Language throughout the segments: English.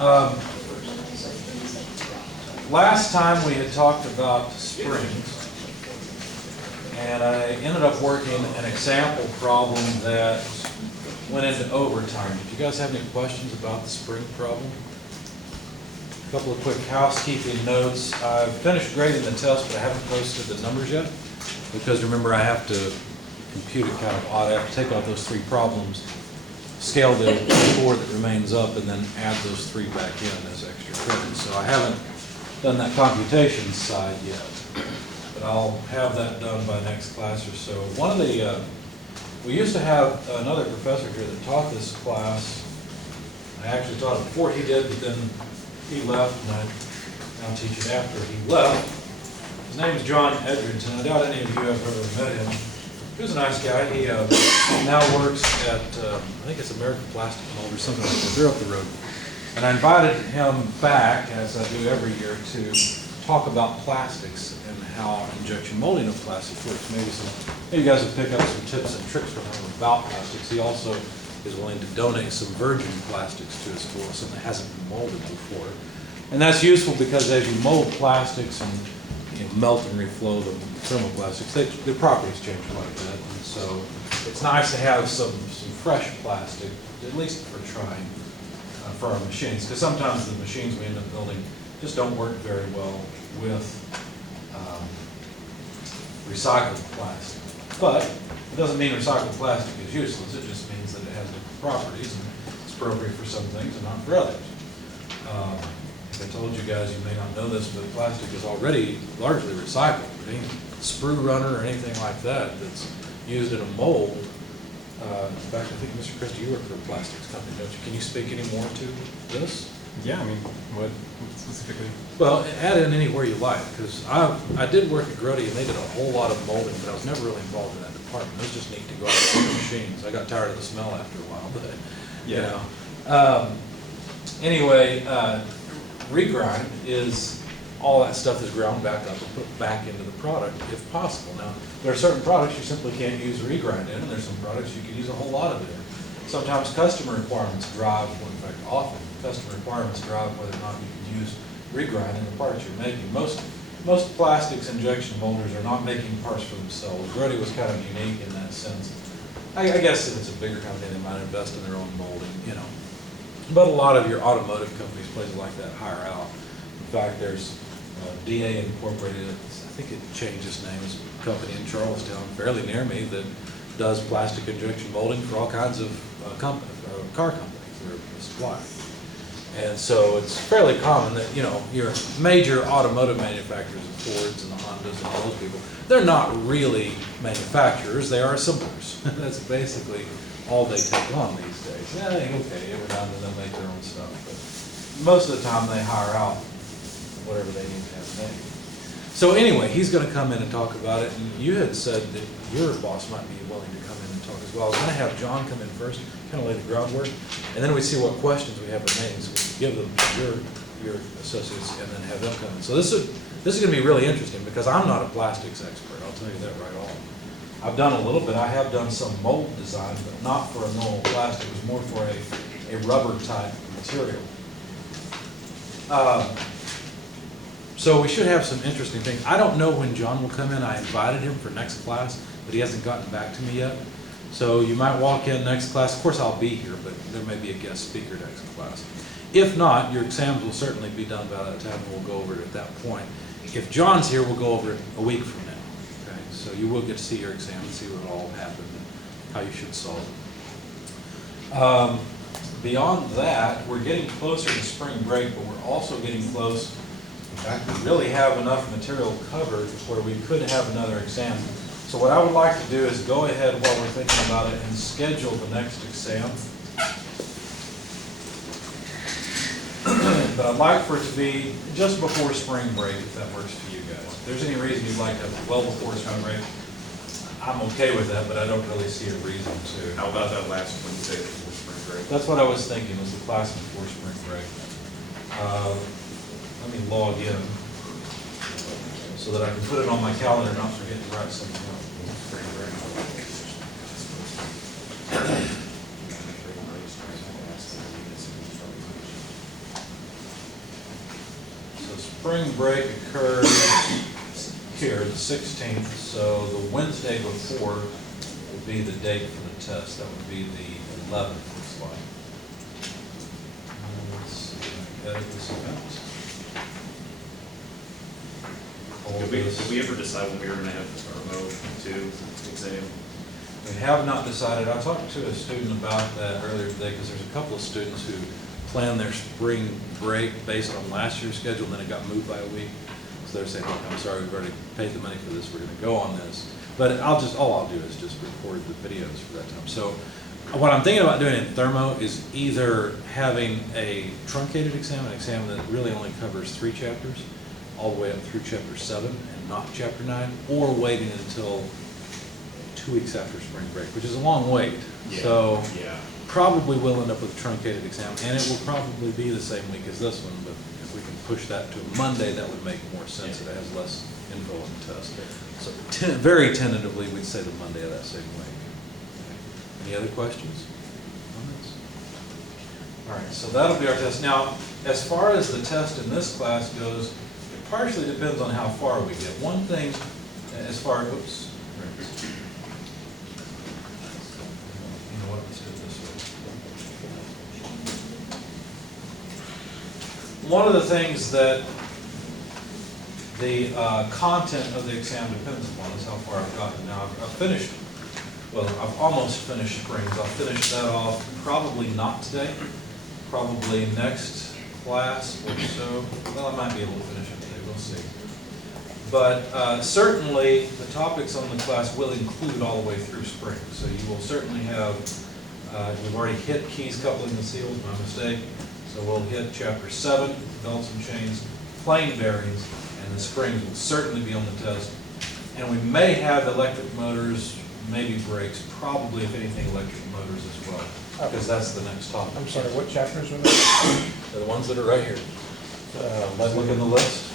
Um, Last time we had talked about springs, and I ended up working an example problem that went into overtime. Did you guys have any questions about the spring problem? A couple of quick housekeeping notes. I've finished grading the test, but I haven't posted the numbers yet, because remember I have to compute it kind of odd. I have to take out those three problems, scale the score that remains up, and then add those three back in as extra credit. So I haven't done that computation side yet, but I'll have that done by next class or so. One of the, we used to have another professor here that taught this class. I actually taught it before he did, but then he left, and I now teach it after he left. His name is John Edgerton. I doubt any of you have ever met him. He was a nice guy. He now works at, I think it's American Plastic Mold or something like that. They're up the road. And I invited him back, as I do every year, to talk about plastics and how injection molding of plastics works. Maybe you guys will pick up some tips and tricks from him about plastics. He also is willing to donate some virgin plastics to us for something that hasn't been molded before. And that's useful because as you mold plastics and melt and reflow the thermoplastics, their properties change quite a bit. And so it's nice to have some fresh plastic, at least for trying. For our machines, because sometimes the machines we end up building just don't work very well with recycled plastic. But it doesn't mean recycled plastic is useless. It just means that it has different properties and it's appropriate for some things and not for others. As I told you guys, you may not know this, but plastic is already largely recycled. Any sprue runner or anything like that that's used in a mold. In fact, I think, Mr. Christie, you work for a plastics company, don't you? Can you speak any more to this? Yeah, I mean, what specifically? Well, add in anywhere you like, because I did work at Grody, and they did a whole lot of molding, but I was never really involved in that department. It was just neat to go out and see the machines. I got tired of the smell after a while, but, you know. Anyway, regrind is all that stuff is ground back up and put back into the product if possible. Now, there are certain products you simply can't use regrind in, and there's some products you can use a whole lot of it in. Sometimes customer requirements drive, well, in fact, often customer requirements drive whether or not you can use regrind in the parts you're making. Most plastics injection molders are not making parts for themselves. Grody was kind of unique in that sense. I guess if it's a bigger company, they might invest in their own molding, you know. But a lot of your automotive companies, places like that, hire out. In fact, there's DA Incorporated, I think it changed its name, it's a company in Charlestown, fairly near me, that does plastic injection molding for all kinds of car companies. They're a supplier. And so it's fairly common that, you know, your major automotive manufacturers, the Fords and the Hondas and all those people, they're not really manufacturers, they are assemblers. That's basically all they take on these days. Yeah, okay, every now and then they'll make their own stuff, but most of the time they hire out whatever they need to have made. So anyway, he's going to come in and talk about it, and you had said that your boss might be willing to come in and talk as well. I was going to have John come in first, kind of lay the groundwork, and then we'd see what questions we have remaining, so we could give them to your associates and then have them come in. So this is going to be really interesting because I'm not a plastics expert, I'll tell you that right off. I've done a little bit, I have done some mold design, but not for a normal plastic, it was more for a rubber type material. So we should have some interesting things. I don't know when John will come in. I invited him for next class, but he hasn't gotten back to me yet. So you might walk in next class. Of course, I'll be here, but there may be a guest speaker next class. If not, your exams will certainly be done by that time, and we'll go over it at that point. If John's here, we'll go over it a week from now. Okay? So you will get to see your exam and see what all happened and how you should solve it. Beyond that, we're getting closer to spring break, but we're also getting close. In fact, we really have enough material covered where we could have another exam. So what I would like to do is go ahead while we're thinking about it and schedule the next exam. But I'd like for it to be just before spring break, if that works for you guys. If there's any reason you'd like to have it well before spring break, I'm okay with that, but I don't really see a reason to. How about that last Wednesday before spring break? That's what I was thinking, was the class before spring break. Let me log in so that I can put it on my calendar and not forget to write something up. Spring break. spring break occurs here, the 16th, so the Wednesday before would be the date for the test. That would be the 11th, looks like. Let's see, edit this event. Did we ever decide when we were gonna have our remote two exam? We have not decided. I talked to a student about that earlier today because there's a couple of students who planned their spring break based on last year's schedule, and then it got moved by a week. So they're saying, look, I'm sorry, we've already paid the money for this, we're gonna go on this. But all I'll do is just record the videos for that time. So what I'm thinking about doing in thermo is either having a truncated exam, an exam that really only covers 3 chapters, all the way up through chapter 7 and not chapter 9, or waiting until 2 weeks after spring break, which is a long wait. So Yeah. probably we'll end up with a truncated exam, and it will probably be the same week as this one, but if we can push that to a Monday, that would make more sense. It has less info on the test. So very tentatively, we'd say the Monday of that same week. Any other questions? Comments? All right, so that'll be our test. Now, as far as the test in this class goes, it partially depends on how far we get. One thing, as far, oops. You know what, let's do it this way. One of the things that the content of the exam depends upon is how far I've gotten. Now, I've finished, well, I've almost finished Springs. I'll finish that off probably not today, probably next class or so. Well, I might be able to finish it today, we'll see. But certainly, the topics on the class will include all the way through spring. So you will certainly have, we've already hit keys, coupling, and seals, my mistake. So we'll hit chapter 7, belts and chains, plane bearings, and the springs will certainly be on the test. And we may have electric motors, maybe brakes, probably, if anything, electric motors as well, because that's the next topic. I'm sorry, what chapters are they? They're the ones that are right here. Let's look in the list.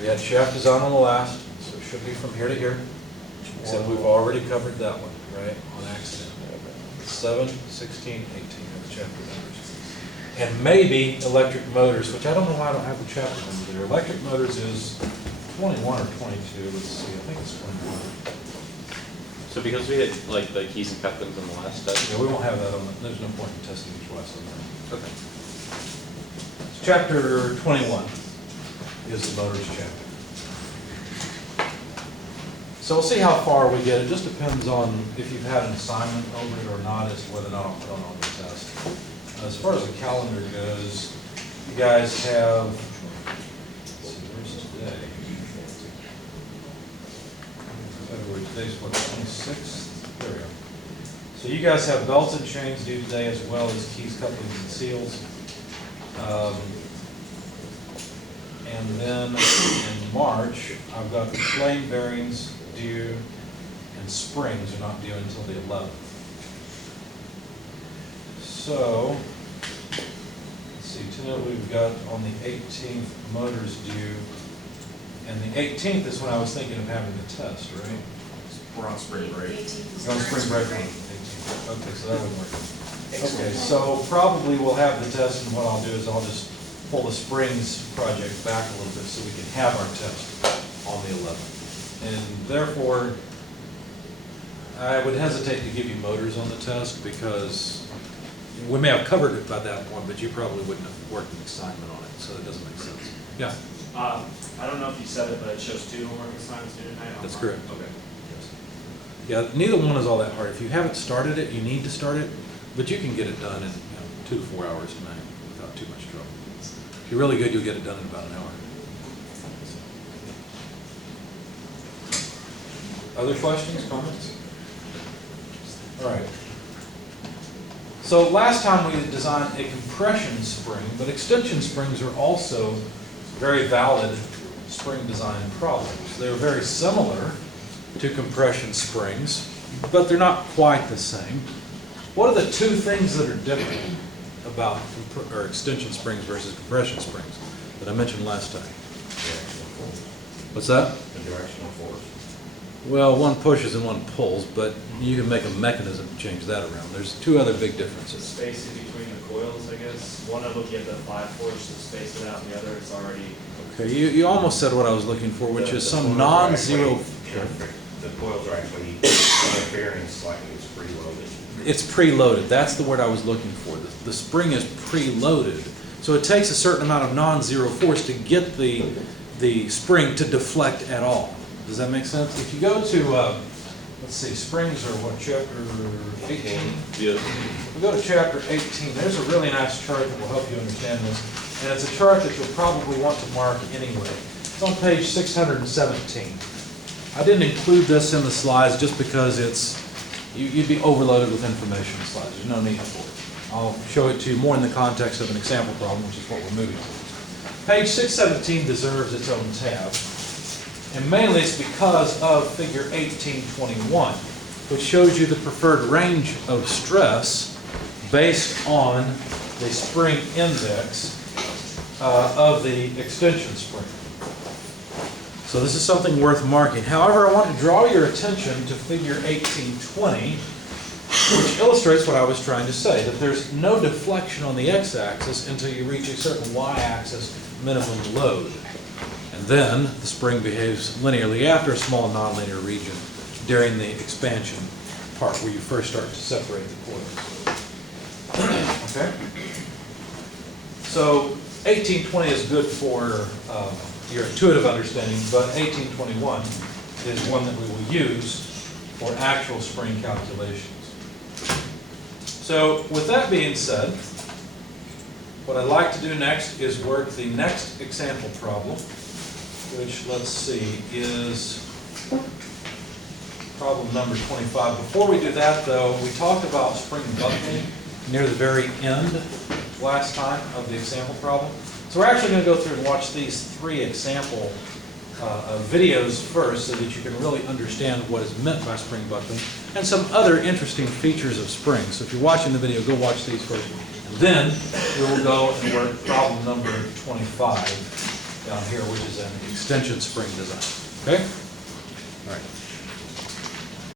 We had shaft design on the last, so it should be from here to here, except we've already covered that one, right, on accident. 7, 16, 18 are the chapter numbers. And maybe electric motors, which I don't know why I don't have the chapter number there. Electric motors is 21 or 22, let's see, I think it's 21. So because we had like the keys and couplings on the last test. Yeah, we won't have that on, there's no point in testing it twice on that. Okay. Chapter 21 is the motors chapter. So we'll see how far we get. It just depends on if you've had an assignment over it or not as to whether or not I'll put it on the test. As far as the calendar goes, you guys have, let's see, where's today? February, today's what, 26th? There we go. So you guys have belts and chains due today as well as keys, couplings, and seals. And then in March, I've got the plane bearings due and springs are not due until the 11th. So, let's see, tonight we've got on the 18th motors due, and the 18th is when I was thinking of having the test, right? We're on spring break. You're on spring break on the 18th. Okay, so that would work. Okay, so probably we'll have the test, and what I'll do is I'll just pull the Springs project back a little bit so we can have our test on the 11th. And therefore, I would hesitate to give you motors on the test because we may have covered it by that point, but you probably wouldn't have worked an assignment on it, so it doesn't make sense. Yeah, I don't know if you said it, but it shows 2 homework assignments due tonight. that's correct. Okay. Yeah, neither one is all that hard. If you haven't started it, you need to start it, but you can get it done in 2 to 4 hours tonight without too much trouble. If you're really good, you'll get it done in about an hour. Other questions, comments? All right. So last time we designed a compression spring, but extension springs are also very valid spring design problems. They're very similar to compression springs, but they're not quite the same. What are the 2 things that are different about extension springs versus compression springs that I mentioned last time? What's that? The directional force. Well, one pushes and one pulls, but you can make a mechanism to change that around. There's 2 other big The differences. space in between the coils, I guess. One of them you have the 5/4 to space it out, and the other is already, Okay, you almost said what I was looking for, which is some The coils are non-zero. actually The coils are actually interfering slightly, it's preloaded. It's preloaded, that's the word I was looking for. The spring is preloaded. So it takes a certain amount of non-zero force to get the spring to deflect at all. Does that make sense? If you go to, let's see, springs are what, chapter 18? Yeah. We go to chapter 18, there's a really nice chart that will help you understand this. And it's a chart that you'll probably want to mark anyway. It's on page 617. I didn't include this in the slides just because you'd be overloaded with information in slides. There's no need for it. I'll show it to you more in the context of an example problem, which is what we're moving to. Page 617 deserves its own tab. And mainly it's because of figure 1821, which shows you the preferred range of stress based on the spring index of the extension spring. So this is something worth marking. However, I want to draw your attention to figure 1820, which illustrates what I was trying to say, that there's no deflection on the x-axis until you reach a certain y-axis minimum load. And then the spring behaves linearly after a small nonlinear region during the expansion part where you first start to separate the coils. Okay? So 1820 is good for your intuitive understanding, but 1821 is one that we will use for actual spring calculations. So with that being said, what I'd like to do next is work the next example problem, which, let's see, is problem number 25. Before we do that, though, we talked about spring buckling near the very end last time of the example problem. So we're actually going to go through and watch these three example videos first so that you can really understand what is meant by spring buckling and some other interesting features of springs. So if you're watching the video, go watch these first. And then we will go and work problem number 25 down here, which is an extension spring design. Okay? All right.